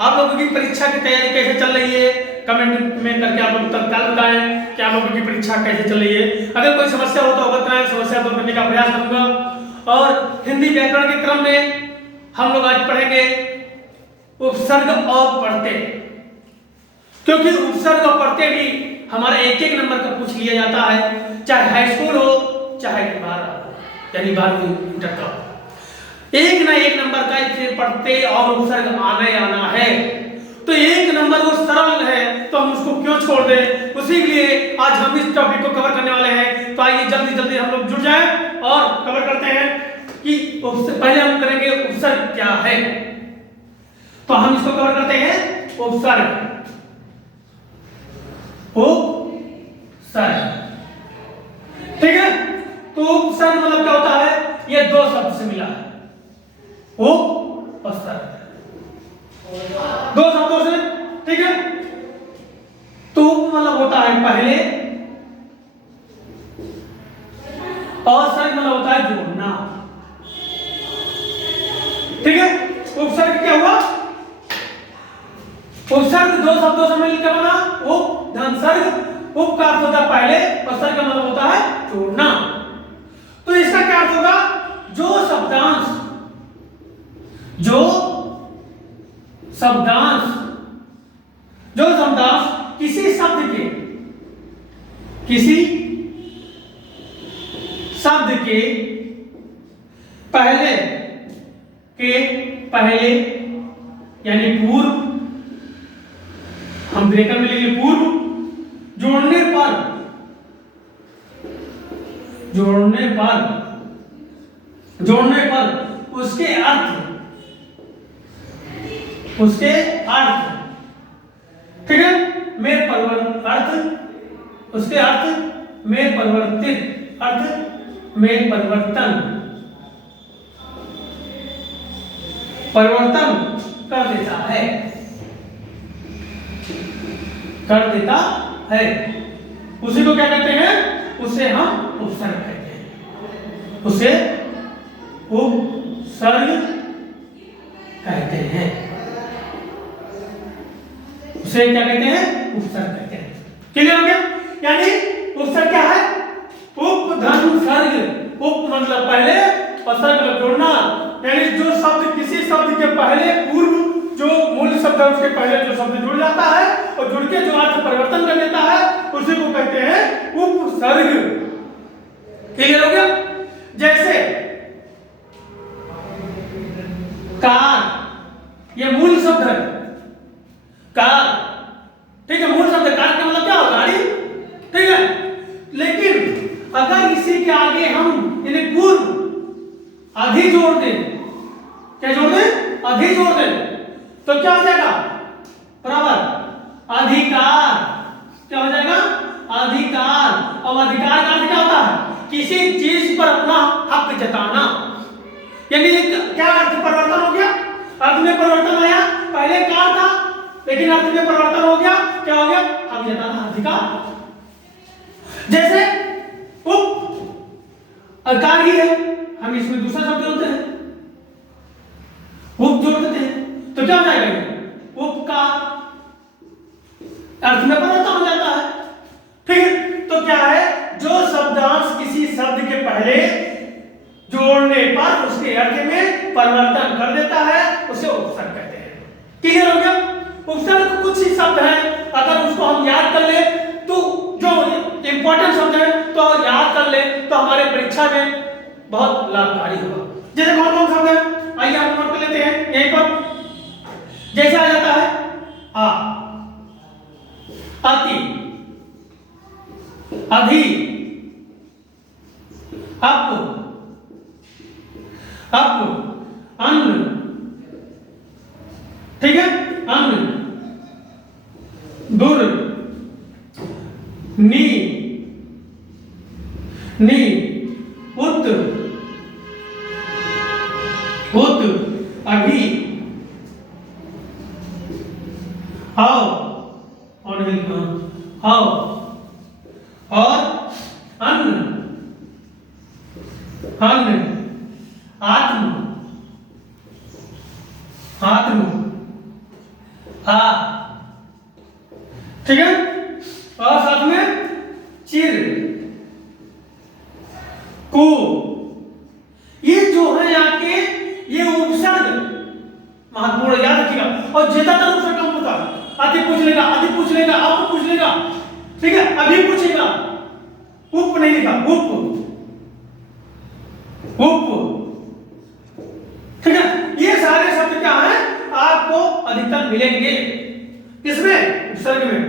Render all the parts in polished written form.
आप लोगों की परीक्षा की तैयारी कैसे चल रही है, कमेंट में करके आप लोग तत्काल बताएं कि आप लोगों की परीक्षा कैसे चल रही है। अगर कोई समस्या हो तो बताएं, समस्या दूर करने का प्रयास करूंगा। और हिंदी व्याकरण के क्रम में हम लोग आज पढ़ेंगे उपसर्ग और प्रत्यय, क्योंकि उपसर्ग और प्रत्यय भी हमारा एक एक नंबर का पूछ लिया जाता है, चाहे हाई स्कूल हो चाहे 12 यानी 12वीं इंटर का, एक ना एक नंबर का इससे प्रत्यय और उपसर्ग आना है। तो एक नंबर वो सरल है तो हम उसको क्यों छोड़ दें, उसी के लिए आज हम इस टॉपिक को कवर करने वाले हैं। तो आइए जल्दी जल्दी हम लोग जुड़ जाएं और कवर करते हैं कि पहले हम करेंगे उपसर्ग क्या है। तो हम इसको कवर करते हैं उपसर्ग। उपसर्ग, ठीक है। तो उपसर्ग मतलब क्या होता है, ये दो शब्द से मिला है, उप और सर्ग, दो शब्दों से, ठीक है। तो मतलब होता है पहले और सर्ग मतलब होता है जोड़ना, ठीक है। उपसर्ग क्या हुआ, उपसर्ग दो शब्दों से मिलकर बना, उप धन सर्ग। उप का अर्थ होता है पहले और सर्ग का मतलब होता है जोड़ना। तो इसका क्या अर्थ होगा, जो शब्दांश किसी शब्द के पहले यानी पूर्व, हम ब्रेकर में लिखेंगे पूर्व, जोड़ने पर उसके अर्थ, ठीक है, में परिवर्तित अर्थ, उसके अर्थ में परिवर्तित अर्थ में परिवर्तन कर देता है, उसी को क्या कहते हैं, उसे हम उपसर्ग कहते हैं, उसे उपसर्ग कहते हैं, उसे क्या कहते हैं, उपसर्ग कहते हैं। क्लियर हो गया। यानी उपसर्ग क्या है, उप धन सर्ग, उप मतलब पहले और सर्ग मतलब जोड़ना, यानी जो शब्द किसी शब्द के पहले पूर्व, जो मूल शब्द है उसके पहले जो शब्द जुड़ जाता है और जुड़ के जो अर्थ परिवर्तन कर देता है उसी को कहते हैं उपसर्ग। क्लियर हो गया। जैसे कार, ये मूल शब्द है कार, ठीक है, मूल शब्द कार का मतलब क्या हो, गाड़ी, ठीक है। लेकिन अगर इसी के आगे हम यानी पूर्व अधि जोड़ दें, क्या जोड़ दें, अधि जोड़ दें, तो क्या हो जाएगा, बराबर अधिकार, क्या हो जाएगा, अधिकार। और अधिकार का अर्थ क्या होता है, किसी चीज पर अपना हक जताना, यानी क्या अर्थ परिवर्तन हो गया, अर्थ में परिवर्तन आया, पहले कार था लेकिन अर्थ में परिवर्तन हो गया, क्या हो गया, हक जताना, अधिकार। जैसे उप अकार ही है, हम इसमें दूसरा शब्द जोड़ते हैं, उप जोड़ देते हैं, तो क्या हो जाएगा, उपकार, अर्थ में परिवर्तन हो जाता है, ठीक है। तो क्या है, जो शब्दांश किसी शब्द के पहले जोड़ने पर उसके अर्थ में परिवर्तन कर देता है उसे उपसर्ग कहते हैं। क्लियर हो गया। उपसर्ग कुछ ही शब्द हैं, अगर उसको हम याद कर ले तो जो इंपॉर्टेंट शब्द है तो याद कर ले तो हमारे परीक्षा में बहुत लाभकारी होगा। जैसे कौन कौन शब्द है, आइए हम नोट कर लेते हैं यहीं पर। जैसे आ जाता है आ, अति, अधि, अप, अन्न, ठीक है, अन्न, दुर, नी, उत, अभी, आओ और अन्न, आत्म, हा, ठीक है। और साथ में चिर, कु, ये जो है यहाँ के ये उपसर्ग महत्वपूर्ण, याद रखिएगा। और ज्यादातर उपसर्ग कम होता है, अति पूछ लेगा, अधि पूछ लेगा, अप पूछ लेगा, ठीक है, अभी पूछेगा, उप नहीं लिखा, उप, उप, ठीक है। ये सारे शब्द क्या है आपको अधिकतर मिलेंगे, किसमें, उपसर्ग में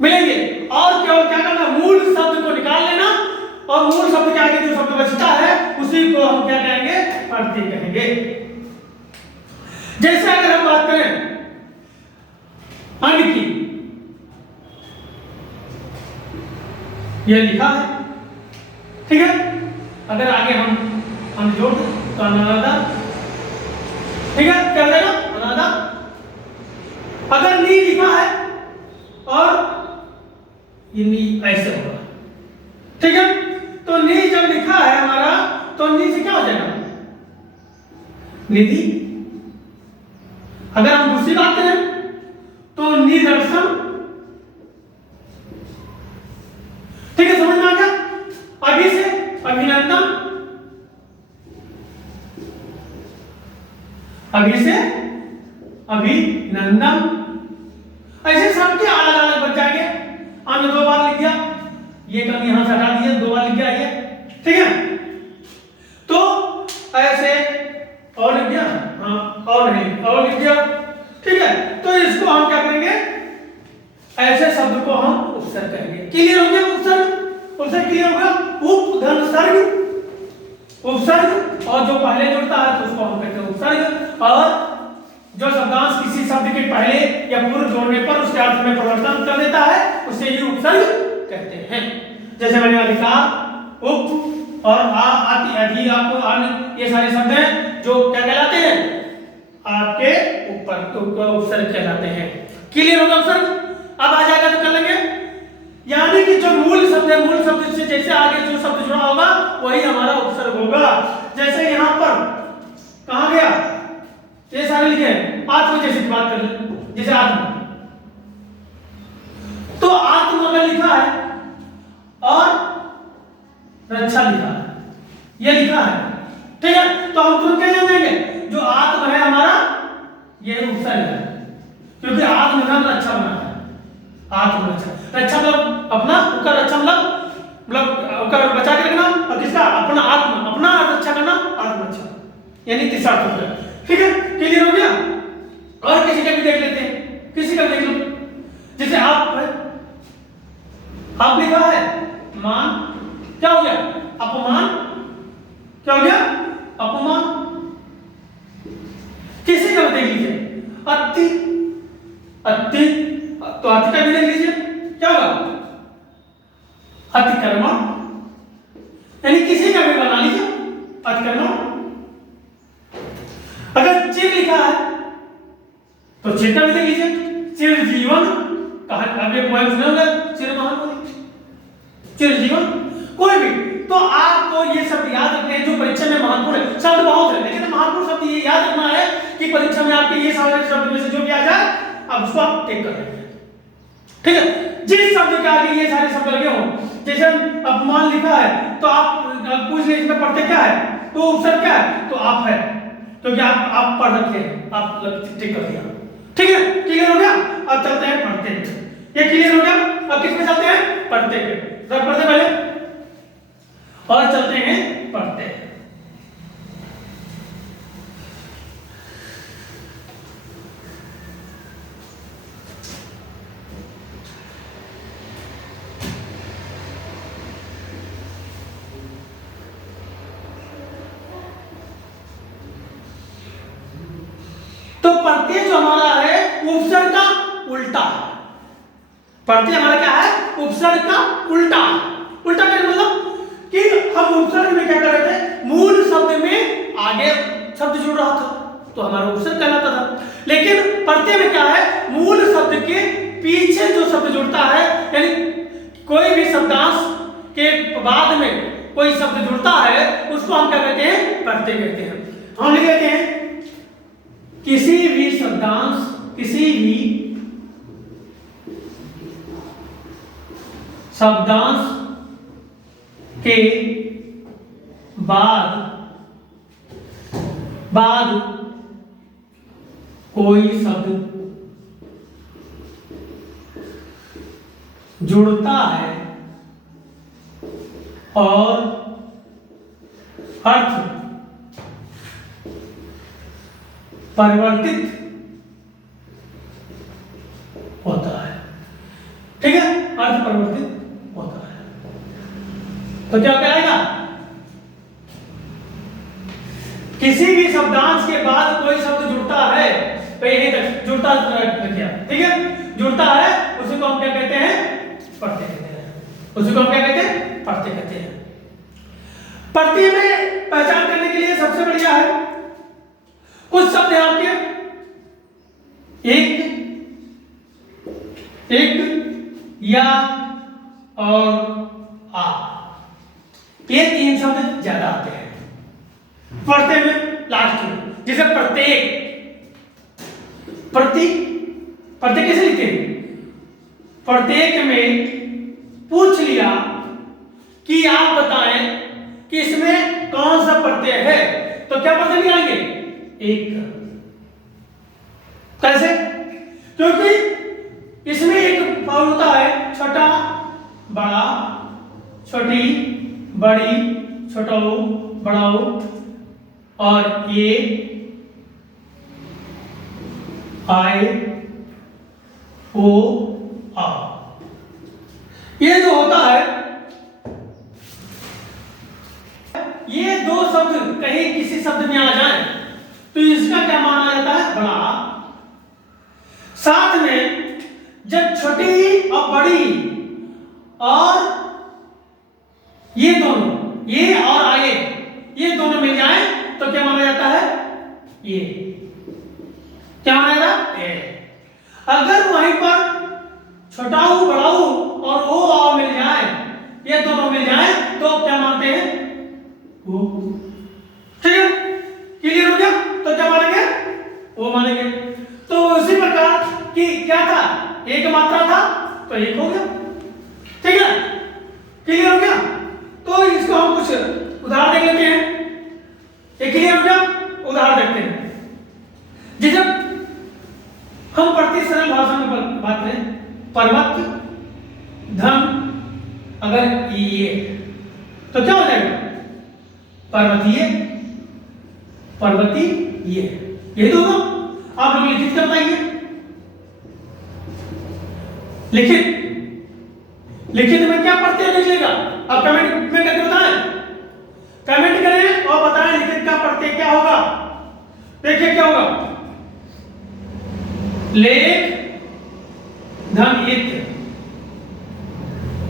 मिलेंगे। और केवल क्या करना, मूल शब्द को निकाल लेना, और मूल शब्द के आगे जो शब्द बचता है उसी को हम क्या कहेंगे, प्रत्यय कहेंगे। जैसे अगर हम बात करें अन की, यह लिखा है, ठीक है। अगर आगे हम जोड़ दें तो अनादा, ठीक है, क्या देगा, अनादा। अगर नी लिखा है और ये नी ऐसे होगा, ठीक है। तो नी जब लिखा है हमारा तो नी से क्या हो जाएगा, निधि। अगर हम दूसरी बात करें तो निदर्शन, ठीक है, समझ में आ गया। अभी से अभिनंदन, अभी से अभिनंदन, ऐसे सबके अलग अलग बच जाएंगे। अन्य 2 बार लिख दिया, ये कम यहां से हटा दिया, 2 बार लिख दिया ये, ठीक है। तो ऐसे और लिख दिया, हाँ, और नहीं, और लिख दिया, ठीक है। तो इसको हम क्या करेंगे, ऐसे शब्द को हम उपसर्ग कहेंगे। क्लियर हो गया उपसर्ग, उपसर्ग क्लियर हो गया। उपधन सर्ग, उपसर्ग, और जो पहले जुड़ता है तो उसको हम कहते हैं उपसर्ग, और जो शब्दांश किसी शब्द के पहले या पूर्व जोड़ने पर उसके अर्थ में परिवर्तन कर देता है उसे ही उपसर्ग कहते हैं। जैसे मैंने लिखा उप और आ, आति, अधि, आपको, अन, ये सारे शब्द हैं जो क्या कहलाते हैं, आपके ऊपर उपसर्ग कहलाते हैं। क्लियर होगा उपसर्ग। अब आ जाएगा तो कर लेंगे, यानी कि जो मूल शब्द है, मूल शब्द से जैसे आगे जो शब्द जुड़ा होगा वही हमारा उपसर्ग होगा। जैसे यहां पर कहां गया, ये सारे लिखे हैं, आत्म जैसे की बात कर ले, जैसे आत्म, तो आत्म अगर लिखा है और रक्षा लिखा है, ये लिखा है, ठीक है, तो हम तुरंत क्या जान जाएंगे, जो आत्म है हमारा ये उपसर्ग है, क्योंकि आत्म का रक्षा बना है, आत्म रक्षा, रक्षा मतलब अपना, उसका रक्षा मतलब उसका बचा के रखना, और किसका, अपना आत्म, अपना रक्षा करना, आत्म रक्षा, यानी तीसरा शब्द, ठीक है। क्लियर हो गया। और किसी का भी देख लेते हैं, किसी का देख लो, जैसे आप है, आप लिखा है मान, क्या हो गया, अपमान, क्या हो गया, अपमान। किसी का भी देख लीजिए, अति, अति, तो अति का भी देख लीजिए, क्या होगा, अतिक्रमण, यानी किसी का भी बना लीजिए अतिक्रमण। अगर चिर लिखा है तो चिर का भी देख लीजिए, चिर जीवन, कहा अब ये पोएम सुने होंगे, चिर महान, चिर जीवन, कोई भी। तो आपको ये सब याद रखने हैं जो परीक्षा में महत्वपूर्ण है। शब्द बहुत है लेकिन महत्वपूर्ण शब्द ये याद रखना है कि परीक्षा में आपके ये सारे शब्द में से जो भी आ जाए अब उसको आप टेक कर लेंगे, ठीक है। जिस शब्द के आगे ये सारे शब्द लगे हों, जैसे अपमान लिखा है तो आप पूछ लीजिए इसमें पढ़ते क्या है, तो उपसर्ग क्या है, तो आप है, क्योंकि आप पढ़ रखे हैं, आप टिक कर दिया, ठीक है। क्लियर हो गया। अब चलते हैं पढ़ते पे, ये क्लियर हो गया। अब किस पे चलते हैं, पढ़ते पे, सब पढ़ते पहले और चलते हैं पढ़ते। तो प्रत्यय जो हमारा है उपसर्ग का उल्टा है। प्रत्यय हमारा क्या है, उपसर्ग का उल्टा। उल्टा का मतलब कि हम उपसर्ग में क्या कर रहे थे, मूल शब्द में आगे शब्द जुड़ रहा था तो हमारा उपसर्ग कहलाता था। लेकिन प्रत्यय में क्या है, मूल शब्द के पीछे जो शब्द जुड़ता है, यानी कोई भी शब्दांश के बाद में कोई शब्द जुड़ता है उसको हम क्या कहते हैं, प्रत्यय कहते हैं। हम लिख लेते हैं किसी भी शब्दांश भी शब्दांश के बाद कोई शब्द जुड़ता है और अर्थ परिवर्तित होता है। ठीक है, अर्थ परिवर्तित होता है। तो क्या कहलाएगा? किसी भी शब्दांश के बाद कोई शब्द जुड़ता है, तो यही तक जुड़ता रखिए। ठीक है, जुड़ता है उसी को हम क्या कहते हैं? प्रत्यय कहते हैं। उसी को हम क्या कहते हैं? प्रत्यय कहते हैं। प्रत्यय में पहचान करने के लिए सबसे बढ़िया है, कुछ शब्द है आपके एक या और आ, ये तीन शब्द ज्यादा आते हैं प्रत्यय में, लास्ट में। जैसे प्रत्येक, प्रत्यय कैसे लिखते हैं? प्रत्येक में पूछ लिया कि आप बताएं कि इसमें कौन सा प्रत्यय है, तो क्या प्रत्यय निकालेंगे? एक। कैसे? क्योंकि इसमें एक पावर होता है छोटा बड़ा, छोटी बड़ी, छोटा बड़ा, और ये आए ओ आ, ये जो होता है, ये दो शब्द कहीं किसी शब्द में आ जाए तो इसका क्या माना जाता है? बड़ा। साथ में जब छोटी और बड़ी और ये दोनों, ये और आगे, ये दोनों मिल जाए तो क्या माना जाता है? ये क्या माना जाता है? अगर वहीं पर छोटा बड़ा और ओ आओ मिल जाए, ये दोनों मिल जाए तो क्या मानते हैं? वो। ठीक है, क्लियर हो गया? तो क्या मानेंगे? वो मानेंगे। तो उसी प्रकार कि क्या था? एक मात्रा था तो एक हो गया। ठीक है, क्लियर हो गया? तो इसको हम कुछ उदाहरण देख लेते हैं। ये क्लियर हो गया? उदाहरण देखते हैं। जब हम प्रति सरल भाषा में बात करें, पर्वत धन, अगर ये तो क्या हो जाएगा? पर्वतीय, पर्वती ये, यही तो होगा। आप लोग लिखित कर बताइए। लिखित, लिखित में क्या प्रत्यय निकलेगा? आप कमेंट में करके बताएं, कमेंट करें और बताएं लिखित का प्रत्यय क्या होगा। देखिए क्या होगा? लेख धन इत,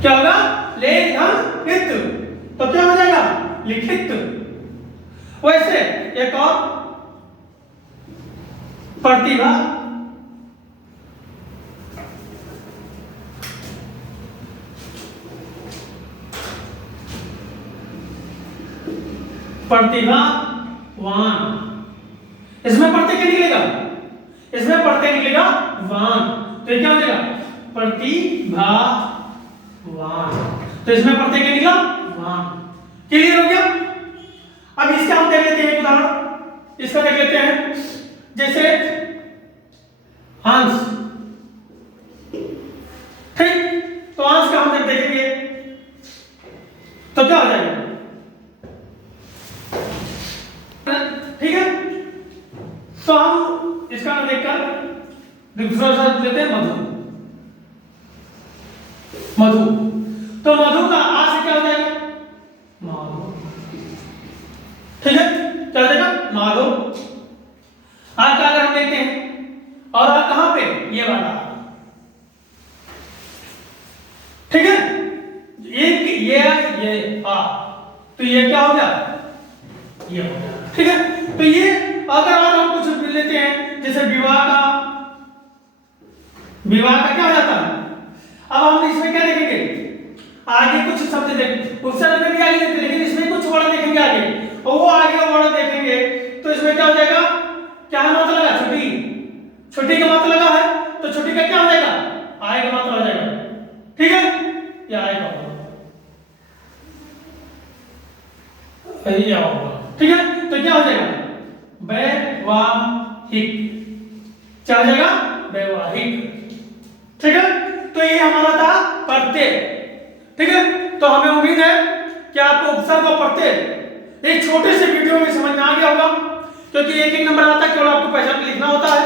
क्या होगा? लेख धन इत, तो क्या हो जाएगा? लिखित। वैसे एक और प्रतिभा, प्रतिभावान, इसमें प्रत्यय क्या निकलेगा? इसमें प्रत्यय निकलेगा वान, तो ये क्या हो जाएगा? प्रतिभावान। तो इसमें प्रत्यय क्या निकला? वान। क्लियर हो गया? अब इसका हम देख लेते हैं एक उदाहरण। इसका देख लेते हैं, जैसे हंस। ठीक, तो हंस का हम देखेंगे तो क्या हो जाएगा? ठीक है, तो हम इसका नाम देखकर दूसरा शब्द लेते हैं मधु। मधु, तो मधु का आ से क्या हो जाएगा? माधव। ठीक है, क्या हो जाएगा? माधव। आ का अगर हम देखते हैं, और आ कहां पे? ये वाला। ठीक है, एक ये आ, तो ये क्या हो गया? ये हो गया। ठीक है, तो ये अगर और हम कुछ लेते हैं, जैसे विवाह का, विवाह का क्या हो जाता है? अब हम इसमें क्या देखेंगे? आगे कुछ शब्द देख, उपसर्ग में भी आगे देखते, लेकिन इसमें कुछ वर्ड देखेंगे आगे, और वो आगे वर्ड देखेंगे तो इसमें क्या हो जाएगा? क्या मात्रा लगा? छुट्टी, छुट्टी का मात्रा लगा है दूसरी का क्या हो जाएगा, आय का मात्रा हो जाएगा, ठीक है, या आय का होगा, या होगा, ठीक है। तो क्या हो जाएगा, वैवाहिक, क्या हो जाएगा, वैवाहिक, ठीक है। तो ये हमारा था प्रत्यय, ठीक है। तो हमें उम्मीद है कि आपको उपसर्ग और प्रत्यय एक छोटे से वीडियो में समझ में आ गया होगा, क्योंकि एक एक नंबर आता है, केवल आपको पहचान के लिखना होता है,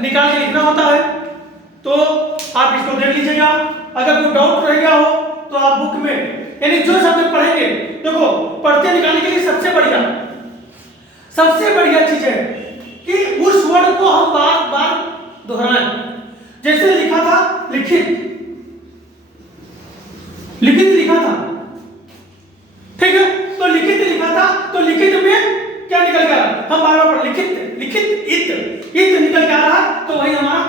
निकाल के लिखना होता है। तो आप इसको देख लीजिएगा। अगर कोई डाउट रह गया हो तो आप बुक में, यानी जो शब्द पढ़ेंगे, देखो प्रत्यय निकालने के लिए सबसे बढ़िया चीज है कि उस वर्ड को हम बार बार दोहराएं। जैसे लिखा था लिखित, लिखित लिखा था, ठीक है। तो लिखित लिखा था, तो लिखित में क्या निकल गया, हम बार बार लिखित लिखित इत निकल के आ रहा, तो वही हमारा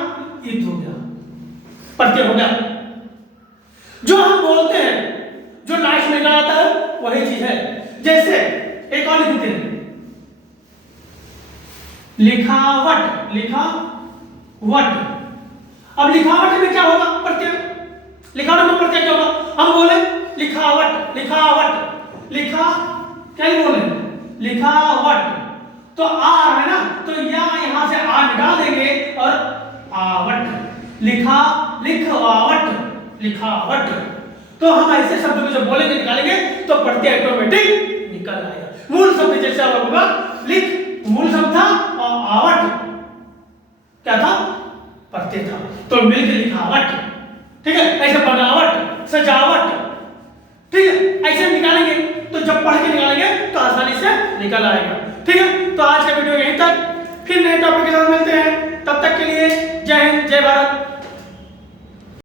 इत हो गया, प्रत्यय हो गया। जो हम बोलते हैं, जो लास्ट में आता है, वही चीज है। जैसे एक और लिखते हैं, लिखावट, लिखावट। अब लिखावट में क्या होगा, प्रत्यय, लिखावट में प्रत्यय क्या होगा, हम बोले लिखावट, लिखावट, लिखा क्या ही बोले, लिखावट, तो आ है ना, तो यहां से आ निकाल देंगे और आवट, लिखा, लिखावट, लिखावट। तो हम ऐसे शब्दों को जब बोलेंगे, निकालेंगे, तो प्रत्यय ऑटोमेटिक निकल आएगा। मूल शब्द जैसे आप होगा, लिख मूल शब्द था और आवट क्या था, प्रत्यय था, तो मिलकर लिखावट, ठीक है। ऐसे बनावट, सजावट, ठीक है, ऐसे निकालेंगे, तो जब पढ़ के निकालेंगे तो आसानी से निकल आएगा, ठीक है। तो आज का वीडियो यहीं तक, फिर नए टॉपिक के साथ मिलते हैं।